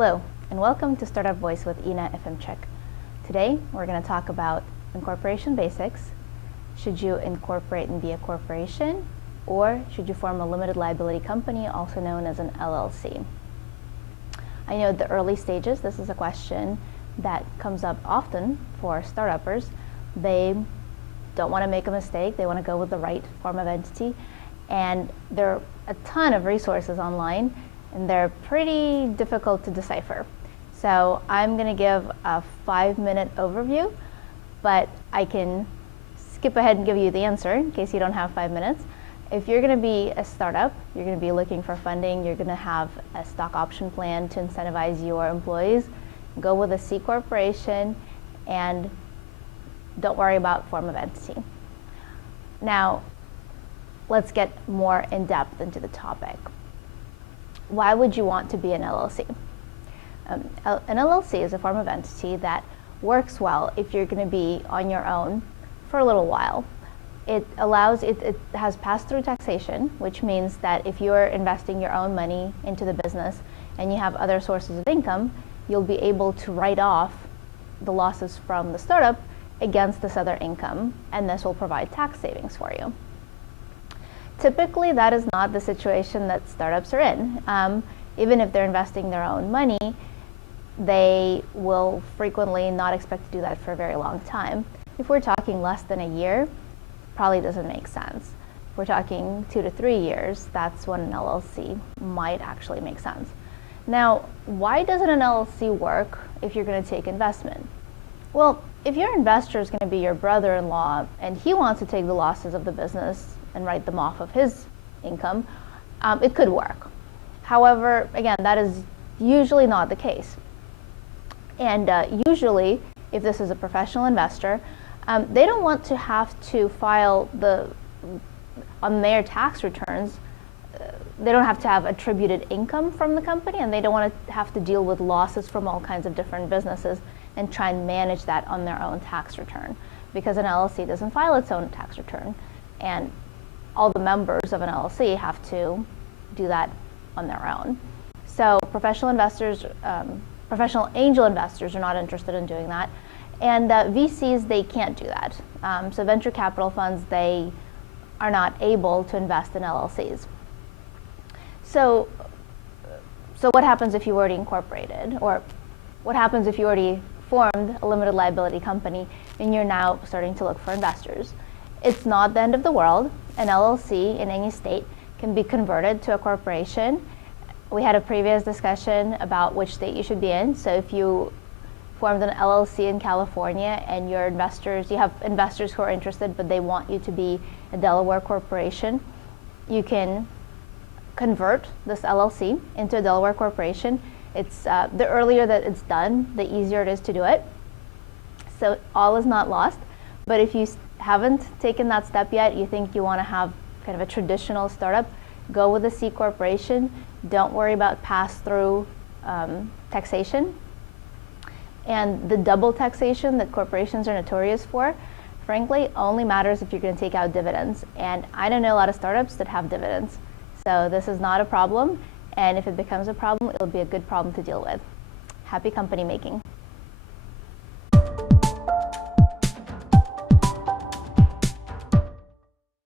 Hello, and welcome to Startup Voice with Ina Efimchik. Today, we're going to talk about incorporation basics. Should you incorporate and be a corporation, or should you form a limited liability company, also known as an LLC? I know at the early stages, this is a question that comes up often for startuppers. They don't want to make a mistake. They want to go with the right form of entity. And there are a ton of resources online, and they're pretty difficult to decipher. So I'm going to give a 5-minute overview, but I can skip ahead and give you the answer in case you don't have 5 minutes. If you're going to be a startup, you're going to be looking for funding, you're going to have a stock option plan to incentivize your employees, go with a C corporation, and don't worry about form of entity. Now, let's get more in depth into the topic. Why would you want to be an LLC? An LLC is a form of entity that works well if you're going to be on your own for a little while. It has pass-through taxation, which means that if you're investing your own money into the business and you have other sources of income, you'll be able to write off the losses from the startup against this other income, and this will provide tax savings for you. Typically, that is not the situation that startups are in. Even if they're investing their own money, they will frequently not expect to do that for a very long time. If we're talking less than a year, probably doesn't make sense. If we're talking 2 to 3 years, that's when an LLC might actually make sense. Now, why doesn't an LLC work if you're going to take investment? Well, if your investor is going to be your brother-in-law and he wants to take the losses of the business and write them off of his income, it could work. However, again, that is usually not the case. And usually, if this is a professional investor, they don't want to have to file on their tax returns, they don't have to have attributed income from the company, and they don't want to have to deal with losses from all kinds of different businesses and try and manage that on their own tax return, because an LLC doesn't file its own tax return, and all the members of an LLC have to do that on their own. So professional angel investors are not interested in doing that, and VCs, they can't do that. So venture capital funds, they are not able to invest in LLCs. So what happens if you already incorporated, or what happens if you already formed a limited liability company and you're now starting to look for investors? It's not the end of the world. An LLC in any state can be converted to a corporation. We had a previous discussion about which state you should be in. So if you formed an LLC in California and you have investors who are interested, but they want you to be a Delaware corporation, you can convert this LLC into a Delaware corporation. It's the earlier that it's done, the easier it is to do it. So all is not lost. But if you haven't taken that step yet, you think you want to have kind of a traditional startup, go with a C corporation. Don't worry about pass-through taxation. And the double taxation that corporations are notorious for, frankly, only matters if you're going to take out dividends. And I don't know a lot of startups that have dividends. So this is not a problem. And if it becomes a problem, it'll be a good problem to deal with. Happy company making.